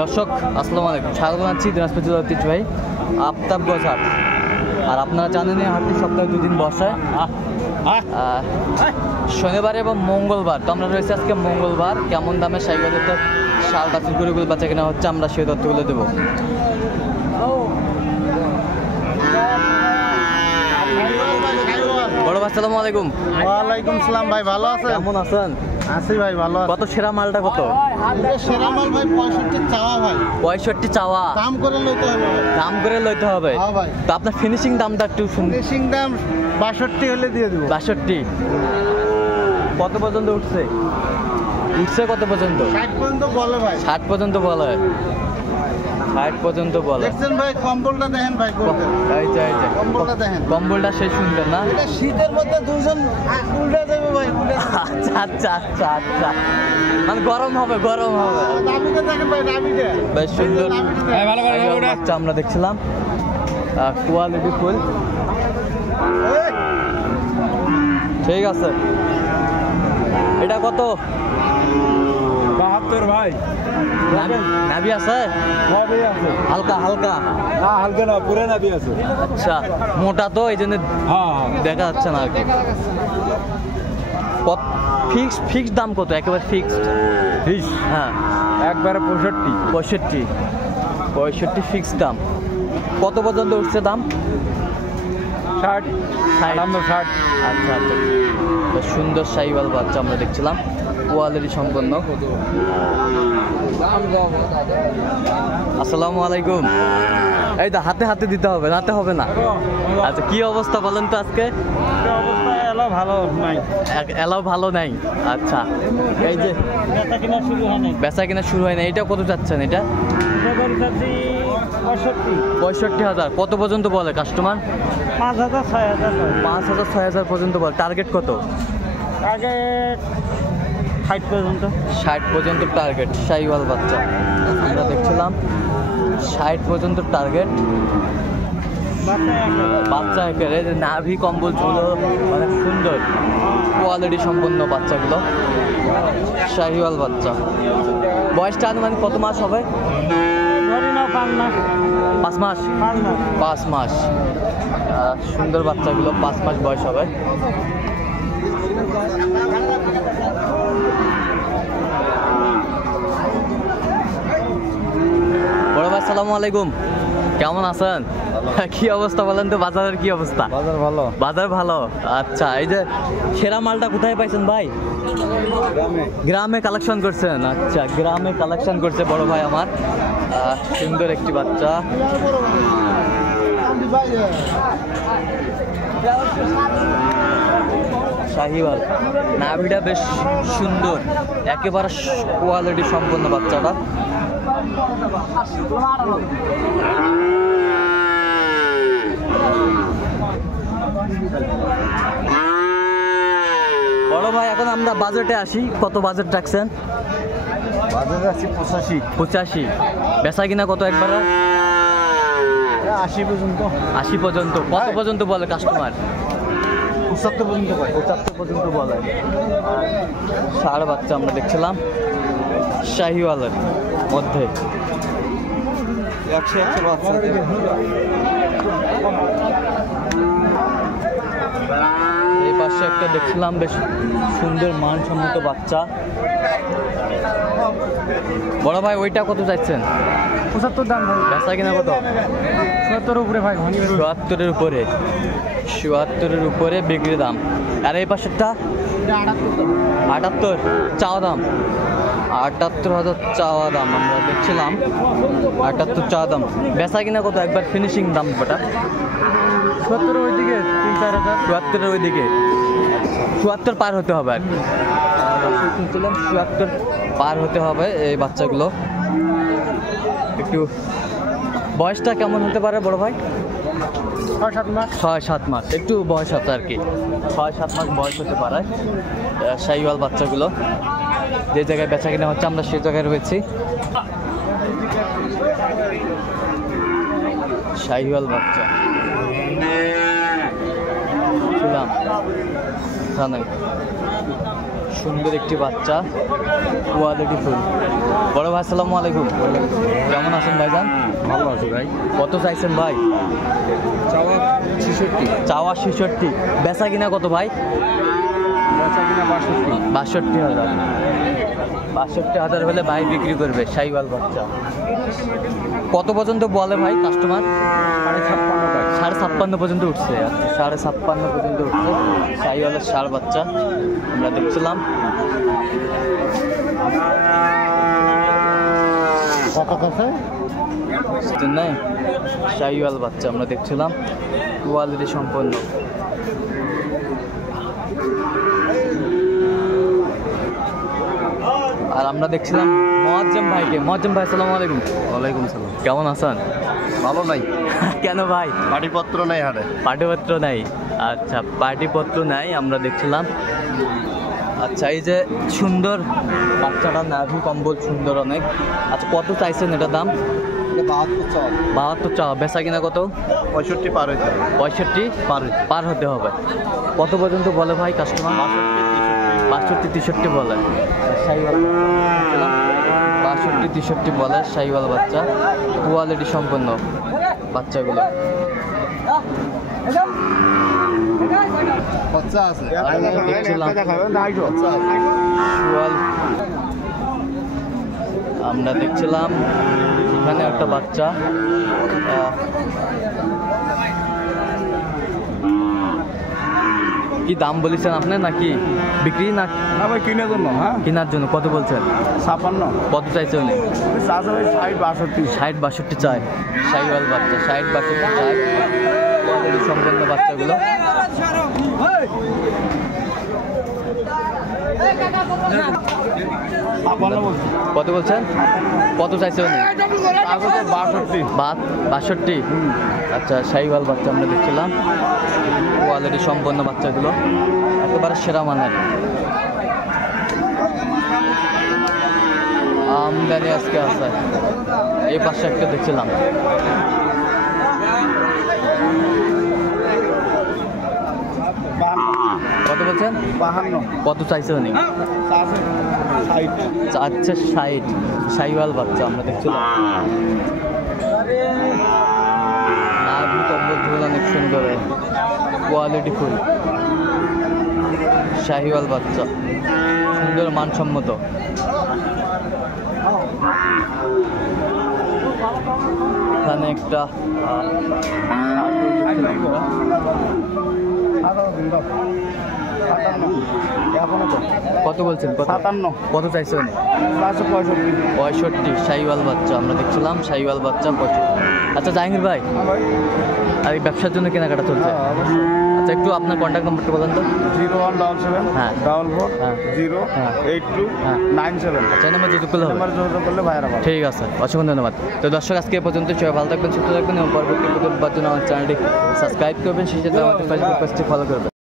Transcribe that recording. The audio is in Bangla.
দর্শক আসসালামু আলাইকুম, স্বাগত জানাচ্ছি দিনাজপুর জেলার ঐতিহ্যবাহী আফতাবগঞ্জ হাট। আর আপনারা জানেন এই হাটটি সপ্তাহে 2 দিন বসে, শনিবার এবং মঙ্গলবার। তো আমরা রয়েছে আজকে মঙ্গলবার। কেমন দামে সাইকেলতে শাল বাছুর গরুগুলো বাচ্চা কেনা হচ্ছে আমরা সেই তথ্যগুলো দেবো। বড় ভাই আসসালামু আলাইকুম। ওয়ালাইকুম সালাম ভাই, ভালো আছেন? কেমন আছেন? আছি ভাই, ভালো আছি। কত সেরা মালটা কত? সেরা মাল ভাই 65 চাওয়া ভাই। 65 চাওয়া, দাম করে লইতে হবে ভাই। দাম করে লইতে হবে। হ্যাঁ ভাই। তো আপনার ফিনিশিং দামটা একটু শুনুন। ফিনিশিং দাম 62 হলে দিয়ে দেব। 62 কত পর্যন্ত উঠছে? উঠছে কত পর্যন্ত? 60 পর্যন্ত বলে ভাই। 60 পর্যন্ত বলে, 60 পর্যন্ত বলে। দেখছেন ভাই, কম্বলটা দেখেন ভাই। এই যে কম্বলটা দেখেন। কম্বলটা সেই সুন্দর না? এটা শীতের মধ্যে দুজন উল্টে যাবে ভাই, উল্টে আচ্ছা আচ্ছা আচ্ছা আচ্ছা, মানে গরম হবে, গরম হবে। দাবিটা দেখেন ভাই, দাবিটা বেশ সুন্দর। ভালো করে বাচ্চা আমরা দেখছিলাম, কোয়ালিটি ফুল। ঠিক আছে, এটা কত? 72 ভাই। নাভি আছে? সবই আছে। হালকা হালকা? না হালকা না, পুরো নাবি আছে। আচ্ছা, মোটা তো এই জন্য দেখা যাচ্ছে না আর কি। ফিক্সড দাম কত? একেবারে ফিক্সড? হ্যাঁ, একবারে 65 ফিক্সড দাম। কত পর্যন্ত উঠছে দাম? 60 60। আচ্ছা আচ্ছা, বেশ সুন্দর সাইওয়াল বাচ্চা আমরা দেখছিলাম, কোয়ালিটি সম্পন্ন। আসসালামু আলাইকুম। এই তো হাতে হাতে দিতে হবে, রাতে হবে না। আচ্ছা, কি অবস্থা বলেন তো আজকে? ভালো নাই, এলাও ভালো নাই। আচ্ছা, এই যে বেচা কিনা শুরু হয় না। এটা কত যাচ্ছেন? এটা 65,000। কত পর্যন্ত বলে কাস্টমার? 5,000 6,000। 5,000 6,000 পর্যন্ত বলে। টার্গেট কত? টার্গেট 60 পর্যন্ত। 60 পর্যন্ত টার্গেট শাহিওয়াল বাচ্চা আমরা দেখছিলাম। 60 পর্যন্ত টার্গেট। বাচ্চা একেবারে নাভি কম্বল ঝুলো অনেক সুন্দর, কোয়ালিটি সম্পন্ন বাচ্চাগুলো, শাহিওয়াল বাচ্চা। বয়সটা আনুমানিক কত মাস হবে? 5 মাস। 5 মাস। সুন্দর বাচ্চাগুলো 5 মাস বয়স হবে। বড় ভাই আসসালামু আলাইকুম, কেমন আছেন? কি অবস্থা বলেন তো, বাজারের কি অবস্থা? বাজার ভালো। বাজার ভালো। আচ্ছা, এই যে সেরা মালটা কোথায় পাইছেন ভাই? গ্রামে কালেকশন করছেন? আচ্ছা, গ্রামে কালেকশন করছে বড় ভাই আমার। সুন্দর একটি বাচ্চা, শাহিওয়াল। নাভিটা বেশ সুন্দর, একেবারে কোয়ালিটি সম্পন্ন বাচ্চাটা। বড় ভাই, এখন আমরা বাজেটে আসি। কত বাজেট রাখছেন? বাজারে আছে 85। বেচা কিনা কত একবার? 80 পর্যন্ত। 80 পর্যন্ত। কত পর্যন্ত বলে কাস্টমার? 75 পর্যন্ত ভাই। 75 পর্যন্ত বলে। ষাঁড় বাচ্চা আমরা দেখছিলাম শাহিওয়ালের মধ্যে। 100 বাচ্চা। এই পাশে একটা দেখছিলাম বেশ সুন্দর মানসম্মত বাচ্চা। বড় ভাই, ওইটা কত চাইছেন? 75 দাম ভাই। বেচা কিনা কত? 70 উপরে ভাই। 77-এর উপরে। 77-এর উপরে বিক্রি দাম। আর এই পাশেরটা 78 চাওয়া দাম। 78,000 চাওয়া দাম আমরা দেখছিলাম। 78 চাওয়া দাম। বেচা কিনা কত একবার ফিনিশিং দাম? বেটা 70 ওইদিকে 3-4,000। 74-এর ওইদিকে। 74 পার হতে হবে আর কি। 74 পার হতে হবে এই বাচ্চাগুলো। একটু বয়সটা কেমন হতে পারে বড় ভাই? 6-7 মাস। 6-7 মাস, একটু বয়স আছে আর কি। 6-7 মাস বয়স হতে পারে শাহিওয়াল বাচ্চাগুলো। যে জায়গায় বেচা কিনা হচ্ছে আমরা সেই জায়গায় রয়েছি। শাহিওয়াল বাচ্চা ছিলাম। সুন্দর একটি বাচ্চা, কোয়ালিটি ফুল। বড় ভাই আসসালামু আলাইকুম, কেমন আছেন ভাইজান? ভালো আছে ভাই। কত চাইছেন ভাই? চাওয়া 66, চাওয়া 66, বেচা কিনা কত ভাই? বেচা কিনা 62। 62,000। 62,000 হলে ভাই বিক্রি করবে শাহিওয়াল বাচ্চা। কত পর্যন্ত বলে ভাই কাস্টমার? 56 টাকা। 56.5 পর্যন্ত উঠছে। আচ্ছা 56.5 পর্যন্ত উঠছে শাহিওয়ালের ষাঁড় বাচ্চা আমরা দেখছিলাম। কত কথা? নাই শাহিওয়াল বাচ্চা আমরা দেখছিলাম, কোয়ালিটি সম্পন্ন। আর আমরা দেখছিলাম মোয়াজ্জেম ভাইকে। মোয়াজ্জেম ভাই আসসালামু আলাইকুম। ওয়ালাইকুম সালাম। কেমন আছেন? ভালো নাই, কেন ভাই? পাটিপত্র নাই হাটে। পাটিপত্র নাই? আচ্ছা পাটিপত্র নাই আমরা দেখছিলাম। আচ্ছা এই যে সুন্দর বাচ্চাটা, নাভি কম্বল সুন্দর অনেক। আচ্ছা কত চাইছেন এটা দাম? 72 চাওয়া, বেচা কিনা কত? 65 পার হইতে। 65 পার হতে হবে। কত পর্যন্ত বলে ভাই কাস্টমার? 62-63 বলে। শাহিওয়াল 62-63 বলে শাহিওয়াল বাচ্চা, কোয়ালিটি সম্পন্ন বাচ্চাগুলো। বাচ্চা আছে। দেখছিলাম আমরা দেখছিলাম এখানে একটা বাচ্চা। কি দাম বলেছেন আপনি নাকি বিক্রি না? না ভাই কিনার জন্য। হ্যাঁ কেনার জন্য কত বলছেন? 56। কত চাইছে উনি? 60-62 চায় শাহিওয়াল বাচ্চা, 60-62 চায় কোয়ালিটি সম্পন্ন বাচ্চাগুলো। কত বলছেন? কত চাইছে উনি? 62। আচ্ছা শাহিওয়াল বাচ্চা আমরা দেখছিলাম, কোয়ালিটি সম্পন্ন বাচ্চাগুলো একেবারে সেরা মানের। আমদানি আজকে আছে। এই পাশে একটা দেখছিলাম। কত বলছেন? 52। কত চাইছে উনি? চাচ্ছে 60। শাহিওয়াল বাচ্চা আমরা দেখছিলাম, নাভি কম্বল ধুল অনেক সুন্দর, কোয়ালিটি ফুল শাহিওয়াল বাচ্চা, সুন্দর মানসম্মত। এখানে একটা কত বলছেন? 57। কত চাইছে উনি? 65। শাহিওয়াল বাচ্চা আমরা দেখছিলাম, শাহিওয়াল বাচ্চা 65। আচ্ছা জাহাঙ্গীর ভাই, আর এই ব্যবসার জন্য কেনাকাটা চলছে? আচ্ছা একটু আপনার কন্ট্যাক্ট নাম্বারটা বলেন তো। 0177 হ্যাঁ 44 হ্যাঁ 082 হ্যাঁ 97। আচ্ছা নাম্বার যোগাযোগ করলে হবে? নাম্বার যোগাযোগ করলে ভাইরা পাবে। ঠিক আছে, অসংখ্য ধন্যবাদ। তো দর্শক আজকে এ পর্যন্ত, সবাই ভালো থাকবেন, সুস্থ থাকবেন এবং পরবর্তী ভিডিও পাওয়ার জন্য আমার চ্যানেলটি সাবস্ক্রাইব করবেন, সেই সাথে আমাদের ফেসবুক পেজটি ফলো করবেন।